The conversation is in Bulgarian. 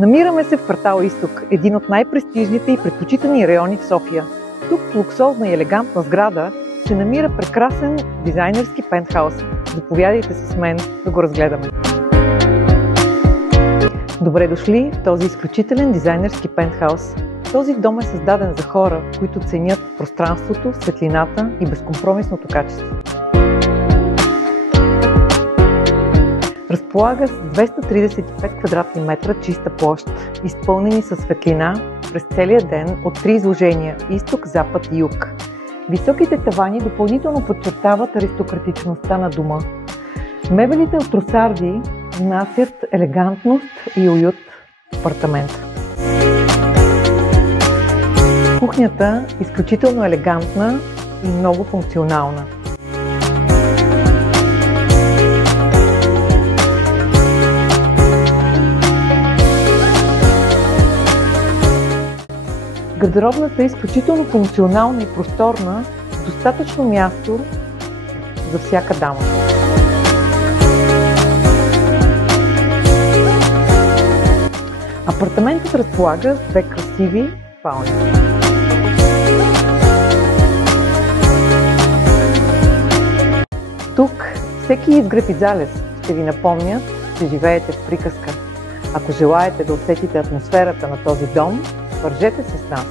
Намираме се в квартал Изток, един от най-престижните и предпочитани райони в София. Тук в луксозна и елегантна сграда се намира прекрасен дизайнерски пентхаус. Заповядайте с мен да го разгледаме. Добре дошли в този изключителен дизайнерски пентхаус. Този дом е създаден за хора, които ценят пространството, светлината и безкомпромисното качество. Разполага с 235 квадратни метра чиста площ, изпълнени със светлина през целия ден от 3 изложения – изток, запад и юг. Високите тавани допълнително подчертават аристократичността на дома. Мебелите от Русарди внасят елегантност и уют в апартамента. Кухнята е изключително елегантна и много функционална. Гардеробната е изключително функционална и просторна, с достатъчно място за всяка дама. Апартаментът разполага с 2 красиви спални. Тук всеки изгреб и залез ще ви напомнят, че живеете в приказка. Ако желаете да усетите атмосферата на този дом, свържете се с нас.